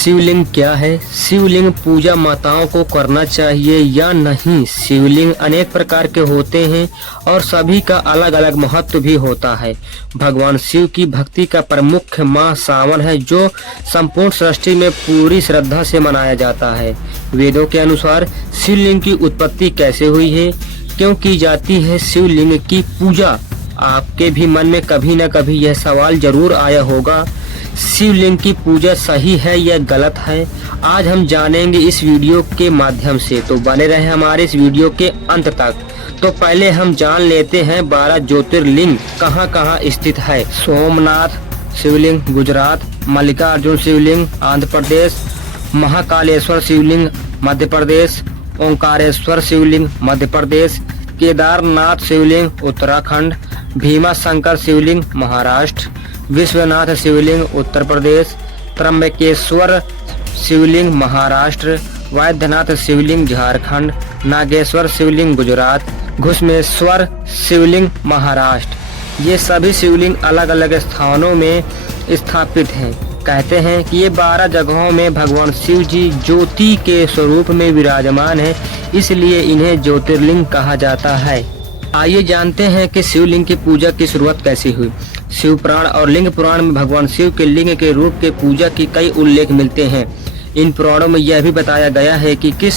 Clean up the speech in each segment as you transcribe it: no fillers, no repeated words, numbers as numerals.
शिवलिंग क्या है? शिवलिंग पूजा माताओं को करना चाहिए या नहीं? शिवलिंग अनेक प्रकार के होते हैं और सभी का अलग अलग महत्व भी होता है। भगवान शिव की भक्ति का प्रमुख माह सावन है, जो संपूर्ण सृष्टि में पूरी श्रद्धा से मनाया जाता है। वेदों के अनुसार शिवलिंग की उत्पत्ति कैसे हुई है, क्यों की जाती है शिवलिंग की पूजा? आपके भी मन में कभी न कभी यह सवाल जरूर आया होगा। शिवलिंग की पूजा सही है या गलत है? आज हम जानेंगे इस वीडियो के माध्यम से, तो बने रहे हमारे इस वीडियो के अंत तक। तो पहले हम जान लेते हैं 12 ज्योतिर्लिंग कहाँ कहाँ स्थित है। सोमनाथ शिवलिंग गुजरात, मल्लिकार्जुन शिवलिंग आंध्र प्रदेश, महाकालेश्वर शिवलिंग मध्य प्रदेश, ओंकारेश्वर शिवलिंग मध्य प्रदेश, केदारनाथ शिवलिंग उत्तराखंड, भीमा शंकर शिवलिंग महाराष्ट्र, विश्वनाथ शिवलिंग उत्तर प्रदेश, त्र्यंबकेश्वर शिवलिंग महाराष्ट्र, वैद्यनाथ शिवलिंग झारखंड, नागेश्वर शिवलिंग गुजरात, घुश्मेश्वर शिवलिंग महाराष्ट्र। ये सभी शिवलिंग अलग अलग स्थानों में स्थापित हैं। कहते हैं कि ये 12 जगहों में भगवान शिव जी ज्योति के स्वरूप में विराजमान है, इसलिए इन्हें ज्योतिर्लिंग कहा जाता है। आइए जानते हैं कि शिवलिंग की पूजा की शुरुआत कैसे हुई। शिव पुराण और लिंग पुराण में भगवान शिव के लिंग के रूप के पूजा की कई उल्लेख मिलते हैं। इन पुराणों में यह भी बताया गया है कि किस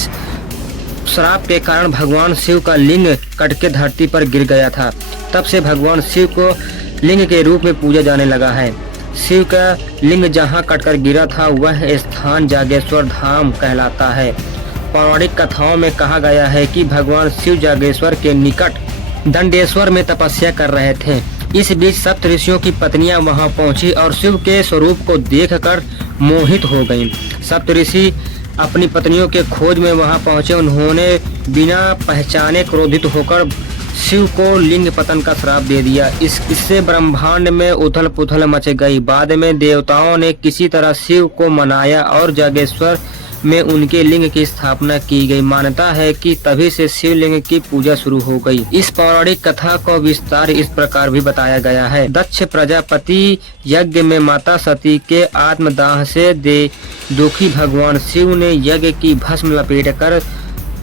श्राप के कारण भगवान शिव का लिंग कट के धरती पर गिर गया था। तब से भगवान शिव को लिंग के रूप में पूजा जाने लगा है। शिव का लिंग जहाँ कटकर गिरा था वह स्थान जागेश्वर धाम कहलाता है। पौराणिक कथाओं में कहा गया है कि भगवान शिव जागेश्वर के निकट दंडेश्वर में तपस्या कर रहे थे। इस बीच सप्त ऋषियों की पत्नियां वहां पहुंची और शिव के स्वरूप को देखकर मोहित हो गईं। सप्त ऋषि अपनी पत्नियों के खोज में वहां पहुंचे। उन्होंने बिना पहचाने क्रोधित होकर शिव को लिंग पतन का श्राप दे दिया। इससे ब्रह्मांड में उथल पुथल मच गई। बाद में देवताओं ने किसी तरह शिव को मनाया और जागेश्वर में उनके लिंग की स्थापना की गई। मान्यता है कि तभी से शिवलिंग की पूजा शुरू हो गई। इस पौराणिक कथा को विस्तार इस प्रकार भी बताया गया है। दक्ष प्रजापति यज्ञ में माता सती के आत्मदाह से दुखी भगवान शिव ने यज्ञ की भस्म लपेटकर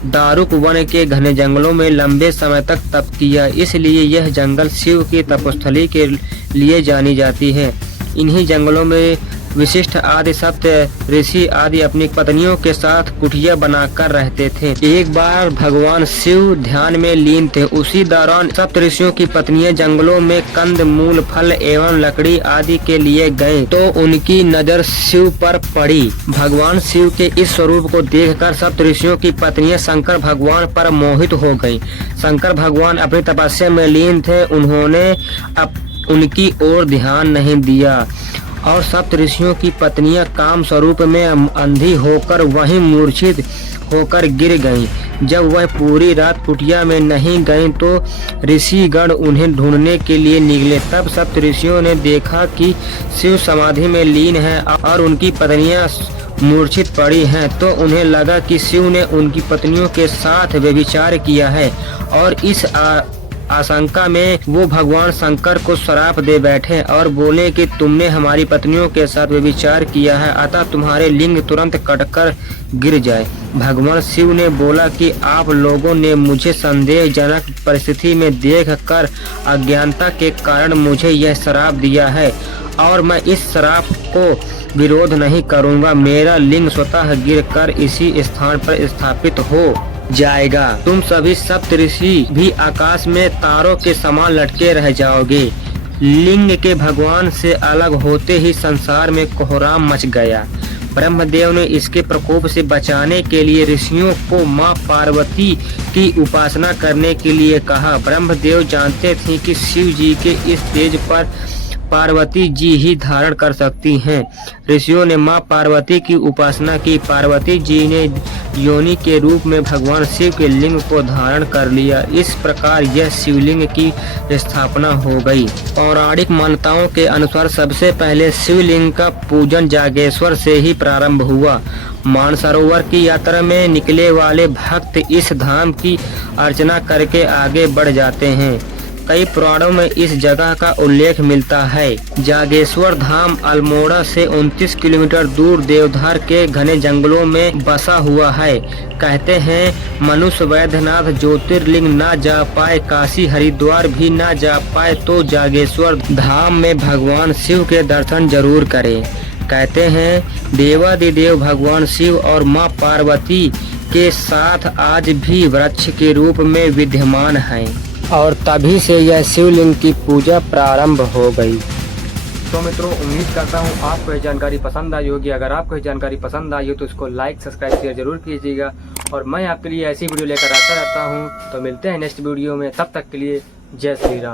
दारुक वन के घने जंगलों में लंबे समय तक तप किया। इसलिए यह जंगल शिव की तपस्थली के लिए जानी जाती है। इन्हीं जंगलों में विशिष्ट आदि सप्त ऋषि आदि अपनी पत्नियों के साथ कुटिया बनाकर रहते थे। एक बार भगवान शिव ध्यान में लीन थे। उसी दौरान सप्त ऋषियों की पत्नियां जंगलों में कंद मूल फल एवं लकड़ी आदि के लिए गए तो उनकी नजर शिव पर पड़ी। भगवान शिव के इस स्वरूप को देखकर सप्त ऋषियों की पत्नियां शंकर भगवान पर मोहित हो गयी। शंकर भगवान अपनी तपस्या में लीन थे। उन्होंने उनकी ओर ध्यान नहीं दिया और सप्त ऋषियों की पत्नियां काम स्वरूप में अंधी होकर वहीं मूर्छित होकर गिर गईं। जब वह पूरी रात कुटिया में नहीं गईं तो ऋषिगण उन्हें ढूंढने के लिए निकले। तब सप्त ऋषियों ने देखा कि शिव समाधि में लीन है और उनकी पत्नियां मूर्छित पड़ी हैं, तो उन्हें लगा कि शिव ने उनकी पत्नियों के साथ व्यभिचार किया है और इस आशंका में वो भगवान शंकर को श्राप दे बैठे और बोले कि तुमने हमारी पत्नियों के साथ व्यभिचार किया है, अतः तुम्हारे लिंग तुरंत कटकर गिर जाए। भगवान शिव ने बोला कि आप लोगों ने मुझे संदेहजनक परिस्थिति में देखकर अज्ञानता के कारण मुझे यह श्राप दिया है और मैं इस श्राप को विरोध नहीं करूँगा। मेरा लिंग स्वतः गिरकर इसी स्थान पर स्थापित हो जाएगा। तुम सभी सप्त ऋषि भी आकाश में तारों के समान लटके रह जाओगे। लिंग के भगवान से अलग होते ही संसार में कोहराम मच गया। ब्रह्मदेव ने इसके प्रकोप से बचाने के लिए ऋषियों को मां पार्वती की उपासना करने के लिए कहा। ब्रह्मदेव जानते थे कि शिव जी के इस तेज पर पार्वती जी ही धारण कर सकती हैं। ऋषियों ने मां पार्वती की उपासना की। पार्वती जी ने योनि के रूप में भगवान शिव के लिंग को धारण कर लिया। इस प्रकार यह शिवलिंग की स्थापना हो गई। पौराणिक मान्यताओं के अनुसार सबसे पहले शिवलिंग का पूजन जागेश्वर से ही प्रारंभ हुआ। मानसरोवर की यात्रा में निकले वाले भक्त इस धाम की अर्चना करके आगे बढ़ जाते हैं। कई पुराणों में इस जगह का उल्लेख मिलता है। जागेश्वर धाम अल्मोड़ा से 29 किलोमीटर दूर देवधार के घने जंगलों में बसा हुआ है। कहते हैं मनुष्य वैद्यनाथ ज्योतिर्लिंग न जा पाए, काशी हरिद्वार भी न जा पाए तो जागेश्वर धाम में भगवान शिव के दर्शन जरूर करें। कहते हैं देवादिदेव भगवान शिव और मां पार्वती के साथ आज भी वृक्ष के रूप में विद्यमान हैं और तभी से यह शिवलिंग की पूजा प्रारंभ हो गई। तो मित्रों, उम्मीद करता हूँ आपको यह जानकारी पसंद आई होगी। अगर आपको यह जानकारी पसंद आई हो तो इसको लाइक सब्सक्राइब शेयर जरूर कीजिएगा और मैं आपके लिए ऐसी वीडियो लेकर आता रहता हूँ। तो मिलते हैं नेक्स्ट वीडियो में, तब तक के लिए जय श्री राम।